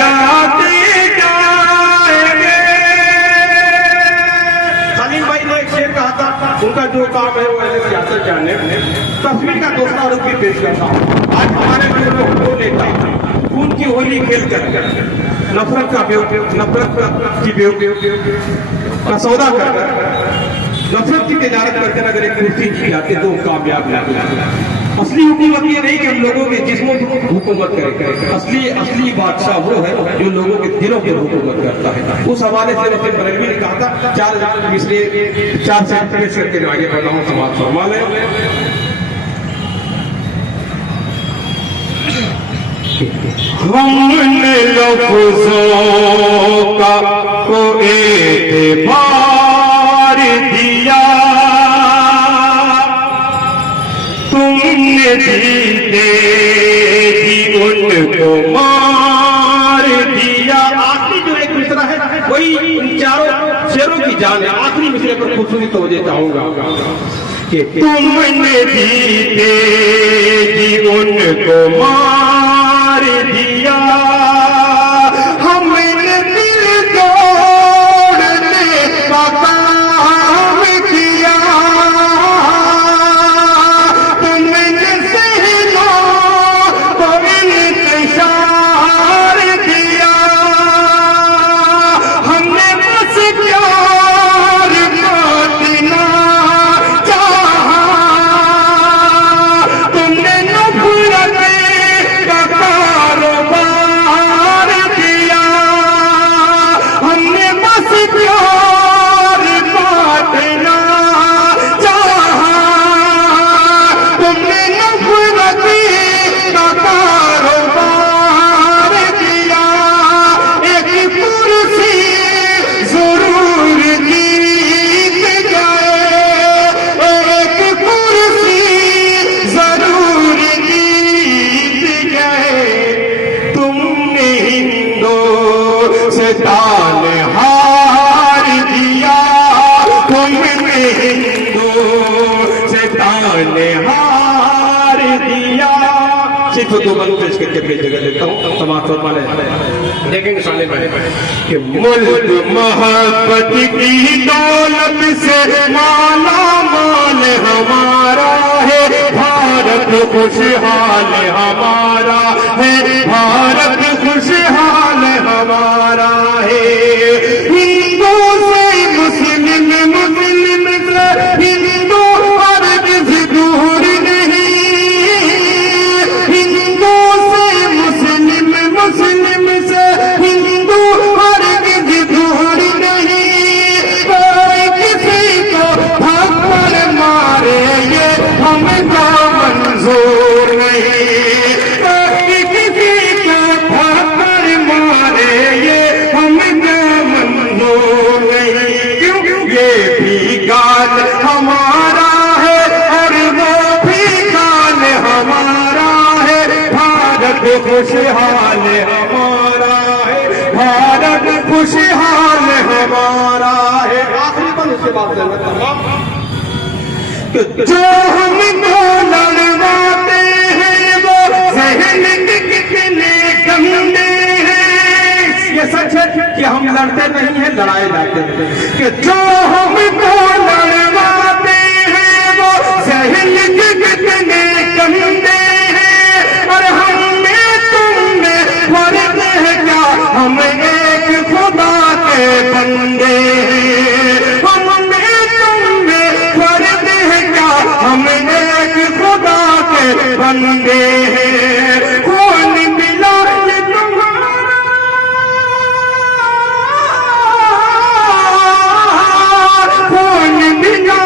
लगाते जाएंगे। सलीम भाई ने एक शेर कहा था, उनका जो काम है वो ऐसे सियासत जाने तस्वीर का दूसरा रूप भी पेश करता हूँ। आज हमारे लोग दो नेता खून की होली खेल कर नफरत की का सौदा कर नफरत की तजारत करते अगर एक कुर्सी जीत जाते तो कामयाब नहीं। असली हुकूमत ये नहीं कि हम लोगों के जिस्मों की हुकूमत करे, असली बादशाह वो है जो लोगों के दिलों की हुकूमत करता है। उस हवाले से वकील बरेलवी ने कहा था, 4 सेट पेश करके आगे बढ़ रहा हूँ। समाज फरमा लें। हमने लफ्ज़ों का को एतबार दिया, तुमने जीते ही उनको मार दिया। आखिरी जो एक मिसरा है वही इन चारों शेरों की जान है। आखिरी मिसरे पर खूबसूरती तवज्जो चाहूंगा कि तुमने जीते ही उनको मार दिया, हमने दिल तोड़ने का काम किया, तुमने सहना को इंतजार दिया, हमने बस प्यार का देना चाहा, तुमने नफरत का कारोबार किया, हमने बस प्यार का देना चाहा, तुमने नफरत का कारोबार किया। एक कुर्सी जरूर जीत गए, एक कुर्सी जरूर जीत गए, तुमने हिंदुस्तान हार दिया, तुमने हिंदुस्तान हार दिया। सिर्फ 2 बंद पेश करके अपनी जगह देता हूँ। समाज फरमा लें। देखेंगे साले में कि मुल्क मोहब्बत की दौलत से माला माल हमारा है, भारत खुशहाल हमारा है, भारत खुशहाल हमारा है। हिंदू से मुस्लिम, मुस्लिम से हिंदू हरगिज़ दूर नहीं, हिंदू से मुस्लिम, मुस्लिम से हिंदू हरगिज़ दूर नहीं। कोई किसी को थप्पड़ मारे ये हमको मंजूर नहीं, कोई किसी को थप्पड़ मारे ये हमको मंजूर नहीं। क्यों? ये भी गाल हमारा है और वो भी गाल हमारा है, भारत खुशहाल हमारा है, भारत खुशहाल हमारा है। आखिरी पर उसके बाद जो हमको लड़वाते हैं वो जहन के कितने गंदे हैं। ये सच है कि हम लड़ते नहीं हैं, लड़ाए जाते हैं। कि जो हमको लड़वाते हैं वो जहन के कितने गंदे हैं, और हमने तुमने फर्क है क्या, हम एक खुदा के बंदे हैं, हमने तुमने फर्क है क्या, हम एक खुदा के बंदे हैं। कौन मिला ये तुम्हारा, कौन मिला